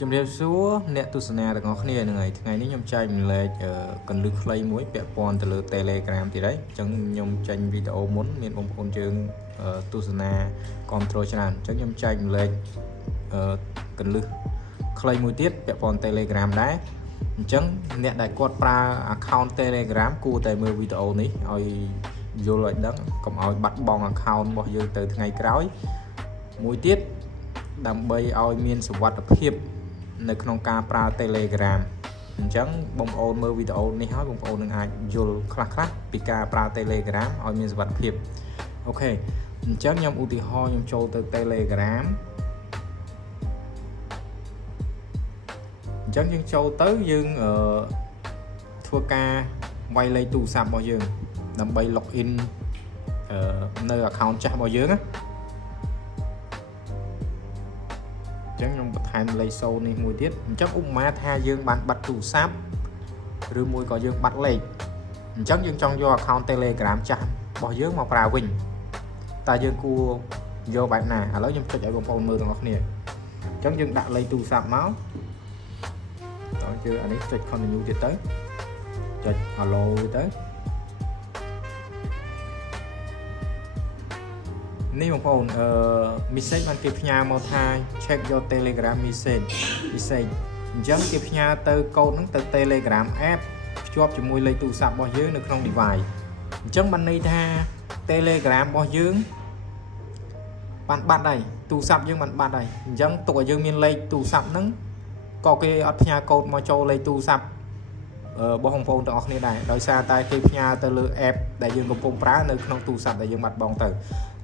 ជំរាបសួរអ្នកទស្សនាទាំងអស់គ្នាហ្នឹងហើយថ្ងៃនេះខ្ញុំចែកម្លែកកន្លឹះខ្លីមួយពាក់ព័ន្ធទៅលើ Telegram ទៀតហើយអញ្ចឹងខ្ញុំចេញវីដេអូមុនមានបងប្អូនយើងទស្សនាគ្រប់គ្រងច្រើនអញ្ចឹងខ្ញុំចែកម្លែកកន្លឹះខ្លីមួយទៀតពាក់ព័ន្ធ Telegram ដែរអញ្ចឹងអ្នកដែលគាត់ប្រើ account Telegram គួរតែមើលវីដេអូនេះឲ្យយល់ឲ្យដឹងកុំឲ្យបាត់បង់ account របស់យើងទៅថ្ងៃក្រោយមួយទៀតដើម្បីឲ្យមានសុវត្ថិភាពនៅក្នុងការប្រើ Telegram អញ្ចឹងបងប្អូនមើលវីដេអូនេះហើយបងប្អូននឹងអាចយល់ខ្លះៗពីការប្រើ Telegram ឲ្យមានសុវត្ថិភាពអូខេអញ្ចឹងខ្ញុំឧទាហរណ៍ខ្ញុំចូលទៅ Telegram អញ្ចឹងយើងចូលទៅយើងធ្វើការវាយលេខទូរស័ព្ទរបស់យើងដើម្បី login នៅ account ចាស់របស់យើងណាខ្ញុំបន្ថែមលេខ0នេះមួយទៀតអញ្ចឹងឧបមាថាយើងបានបាត់ទូរស័ព្ទឬមួយក៏យើងបាត់លេខអញ្ចឹងយើងចង់យក account Telegram ចាស់របស់យើងមកប្រើវិញតើយើងគួរយកបែបណាឥឡូវខ្ញុំចុចឲ្យបងប្អូនមើលទាំងអស់គ្នាអញ្ចឹងយើងដាក់លេខទូរស័ព្ទមកដល់ជើអានេះចុច continue ទៀតទៅចុច allow ទៅនេះបងប្អូនmessage បានគេផ្ញើមកថា check your Telegram message អញ្ចឹងគេផ្ញើទៅកូដហ្នឹងទៅ Telegram app ភ្ជាប់ជាមួយលេខទូរស័ព្ទរបស់យើងនៅក្នុង device អញ្ចឹងបានន័យថា Telegram របស់យើងបានបាត់ហើយទូរស័ព្ទយើងបានបាត់ហើយអញ្ចឹងទុកឲ្យយើងមានលេខទូរស័ព្ទហ្នឹងក៏គេអត់ផ្ញើកូដមកចូលលេខទូរស័ព្ទបងប្អូនទាំងអស់គ្នាដែរដោយសារតែគេផ្ញើទៅលើ app ដែលយើងកំពុងប្រើនៅក្នុងទូរស័ព្ទដែលយើងបាត់បង់ទៅ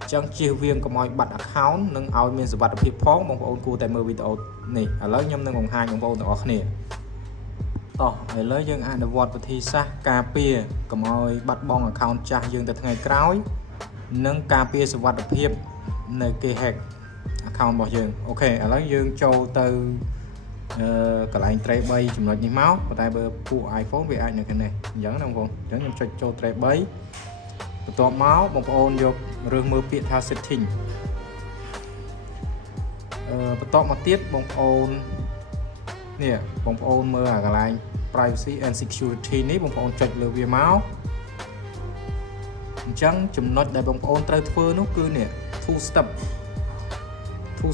អញ្ចឹងជៀសវាងកុំឲ្យបាត់ account និងឲ្យមានសុវត្ថិភាពផងបងប្អូនគួរតែមើលវីដេអូនេះឥឡូវខ្ញុំនឹងបង្ហាញបងប្អូនទាំងអស់គ្នាតោះឥឡូវយើងអនុវត្តវិធីសាស្ត្រការពារកុំឲ្យបាត់បង់ account ចាស់យើងទៅថ្ងៃក្រោយនិងការពារសុវត្ថិភាពនៅគេ hack account របស់យើងអូខេឥឡូវយើងចូលទៅកន្លែង tray 3ចំណុចនេះមកប៉ុន្តែបើពួក iPhone វាអាចនៅខាងនេះអញ្ចឹងណាបងប្អូនអញ្ចឹងខ្ញុំចុចចូល tray 3បន្ទាប់មកបងប្អូនយករើសមើលពាក្យថា setting បន្ទាប់មកទៀតបងប្អូននេះបងប្អូនមើលអាកន្លែង privacy and security នេះបងប្អូនចុចលើវាមកអញ្ចឹងចំណុចដែលបងប្អូនត្រូវធ្វើនោះគឺនេះ two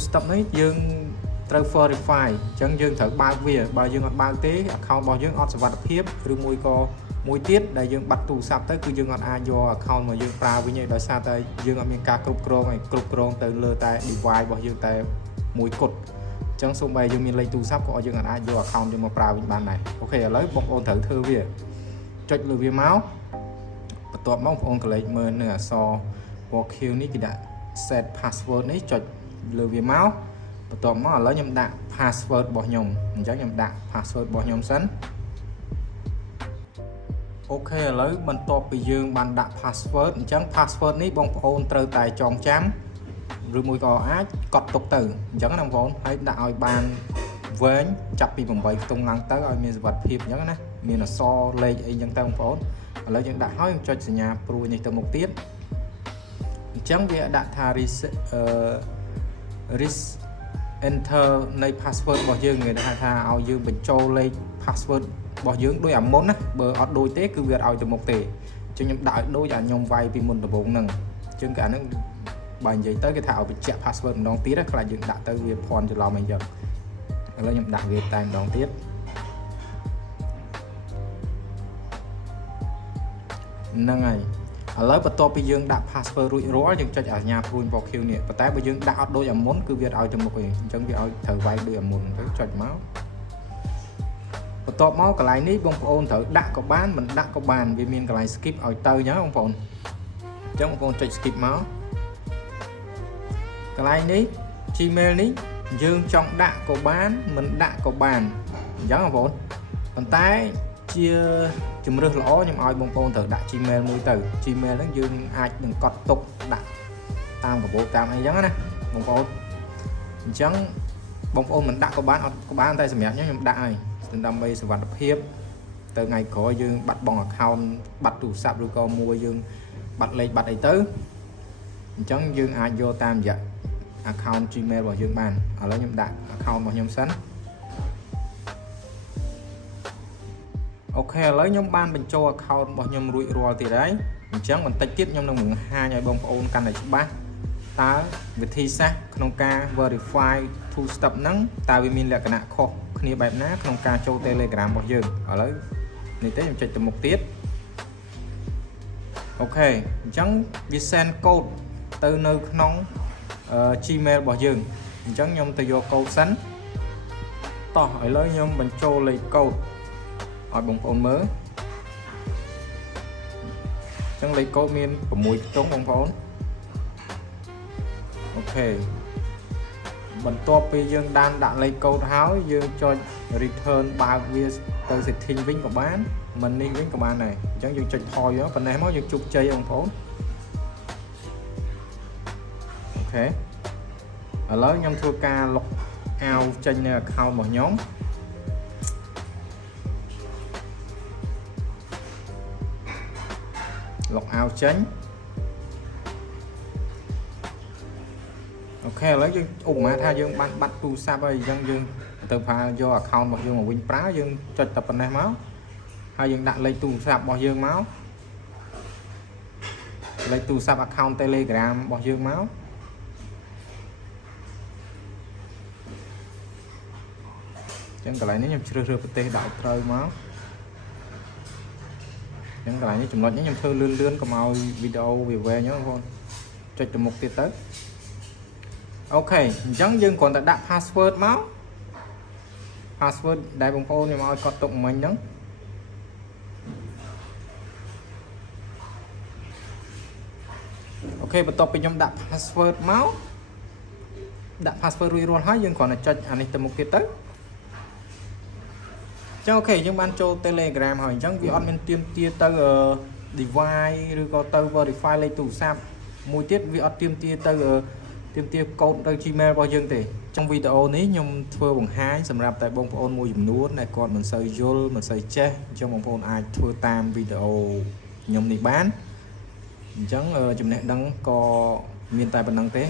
step នេះយើងត្រូវ verify អញ្ចឹងយើងត្រូវបើកវាបើយើងអត់បើកទេ account របស់យើងអត់សុវត្ថិភាពឬមួយក៏មួយទៀតដែលយើងបាត់ទូរស័ព្ទទៅគឺយើងអត់អាចយក account មកយើងប្រើវិញទេដោយសារតែយើងអត់មានការគ្រប់គ្រងទៅលើតែ device របស់យើងតែមួយគត់អញ្ចឹងសូម្បីយើងមានលេខទូរស័ព្ទក៏យើងអាចយក account យើងមកប្រើវិញបានដែរអូខេឥឡូវបងប្អូនត្រូវធ្វើវាចុចលើវាមកបន្ទាប់មកបងប្អូនកលេចមើលនៅអក្សរ Q នេះគេដាក់ set password នេះចុចលើវាមកបន្ទាប់មកឥឡូវខ្ញុំដាក់ password របស់ខ្ញុំអញ្ចឹងខ្ញុំដាក់ password របស់ខ្ញុំសិនអូខេឥឡូវបន្ទាប់ពីយើងបានដាក់ password អញ្ចឹង password នេះបងប្អូនត្រូវតែចងចាំឬមួយក៏អាចកត់ទុកទៅអញ្ចឹងណាបងប្អូនហើយដាក់ឲ្យបានវែងចាប់ពី8ខ្ទង់ឡើងទៅឲ្យមានសុវត្ថិភាពអញ្ចឹងណាមានអក្សរលេខអីអញ្ចឹងទៅបងប្អូនឥឡូវយើងដាក់ហើយខ្ញុំចុចសញ្ញាព្រួយនេះទៅមុខទៀតអញ្ចឹងវាដាក់ថា enter នៃ password របស់យើងគេថាឲ្យយើងបញ្ចូលលេខ password របស់យើងដូចអាមុនណាបើអត់ដូចទេគឺវាអត់ឲ្យទៅមុខទេអញ្ចឹងខ្ញុំដាក់ឲ្យដូចអាខ្ញុំវាយពីមុនដំបូងហ្នឹងអញ្ចឹងកាលហ្នឹងបើនិយាយទៅគេថាឲ្យបញ្ជាក់ password ម្ដងទៀតខ្លាចយើងដាក់ទៅវាភ័ន្តច្រឡំអីចឹងឥឡូវខ្ញុំដាក់វាតែម្ដងទៀតហ្នឹងហើយឥឡូវបន្ទាប់ពីយើងដាក់ password រួចរាល់យើងចុចអាសញ្ញាព្រួយពណ៌ខៀវនេះប៉ុន្តែបើយើងដាក់អត់ដូចអាមុនគឺវាអត់ឲ្យទៅមុខទេអញ្ចឹងវាឲ្យត្រូវវាយដូចអាមុនទៅចុចមកបន្ទាប់មកកន្លែងនេះបងប្អូនត្រូវដាក់ក៏បានមិនដាក់ក៏បានវាមានកន្លែង skip ឲ្យទៅអញ្ចឹងបងប្អូនអញ្ចឹងបងប្អូនចុច skip មកកន្លែងនេះ Gmail នេះយើងចង់ដាក់ក៏បានមិនដាក់ក៏បានអញ្ចឹងបងប្អូនប៉ុន្តែជាជំរើសល្អខ្ញុំឲ្យបងប្អូនត្រូវដាក់ Gmail មួយទៅ Gmail ហ្នឹងយើងអាចនឹងកត់ទុកដាក់តាមកាបូបតាមអីចឹងណាបងប្អូនអញ្ចឹងបងប្អូនមិនដាក់ក៏បានអត់ក៏បានតែសម្រាប់ខ្ញុំដាក់ហើយដើម្បីសុវត្ថិភាពទៅថ្ងៃក្រោយយើងបាត់បង់ account បាត់ទូរស័ព្ទឬក៏មួយយើងបាត់លេខបាត់អីទៅអញ្ចឹងយើងអាចយកតាមរយៈ account Gmail របស់យើងបានឥឡូវខ្ញុំដាក់ account របស់ខ្ញុំសិន អូខេឥឡូវខ្ញុំបានបញ្ចូល account របស់ខ្ញុំរួចរាល់ទៀតហើយអញ្ចឹងបន្តិចទៀតខ្ញុំនឹងបង្ហាញឲ្យបងប្អូនកាន់តែច្បាស់តើវិធីសាស្ត្រក្នុងការ verify two step ហ្នឹងតើវាមានលក្ខណៈខុសគ្នាបែបណាក្នុងការចូល Telegram របស់យើងឥឡូវនេះទេខ្ញុំចុចទៅមុខទៀតអូខេអញ្ចឹងវា send code ទៅនៅក្នុង Gmail របស់យើងអញ្ចឹងខ្ញុំទៅយក code សិនតោះឥឡូវខ្ញុំបញ្ចូលលេខ code ឲ្យបងប្អូនមើលអញ្ចឹងលេខ code មាន6ខ្ទង់បងប្អូនអូខេបន្ទាប់ពីយើងដាក់លេខ code ហើយយើងចុច return បើកវាទៅ setting វិញក៏បានមិននេះវិញក៏បានដែរអញ្ចឹងយើងចុចថយប៉ុណ្ណេះមកយើងជោគជ័យបងប្អូនអូខេឥឡូវខ្ញុំធ្វើការ log out ចេញនៅ account របស់ខ្ញុំlog out ចេញអូខេឥឡូវយើងឧបមាថាយើងបានបាត់ទូរស័ព្ទហើយអញ្ចឹងយើងទៅប្រើយក account របស់យើងមកវិញប្រើយើងចុចតែប៉ុណ្ណេះមកហើយយើងដាក់លេខទូរស័ព្ទរបស់យើងមកលេខទូរស័ព្ទ account Telegram របស់យើងមកអញ្ចឹងកន្លែងនេះខ្ញុំជ្រើសរើសប្រទេសដាក់ត្រូវមកអញ្ចឹងកន្លែងនេះចំណុចនេះខ្ញុំធ្វើលឿនកុំឲ្យវីដេអូវាវែងហ្នឹងបងប្អូនចុចទៅមុខទៀតទៅអូខេអញ្ចឹងយើងគ្រាន់តែដាក់ password មក password ដែលបងប្អូនខ្ញុំឲ្យគាត់ទុកមិញហ្នឹងអូខេបន្ទាប់ពីខ្ញុំដាក់ password មកដាក់ password រួចរាល់ហើយយើងគ្រាន់តែចុចអានេះទៅមុខទៀតទៅចឹងអូខេយើងបានចូល Telegram ហើយអញ្ចឹងវាអត់មានទាមទារទៅ device ឬក៏ទៅ verify លេខទូរស័ព្ទមួយទៀតវាអត់ទាមទារទៅទាមទារ code ទៅ Gmail របស់យើងទេtrongវីដេអូនេះខ្ញុំធ្វើបង្ហាញសម្រាប់តែបងប្អូនមួយចំនួនដែលគាត់មិនសូវយល់មិនសូវចេះអញ្ចឹងបងប្អូនអាចធ្វើតាមវីដេអូខ្ញុំនេះបានអញ្ចឹងចំណេះដឹងក៏មានតែប៉ុណ្្នឹងទេ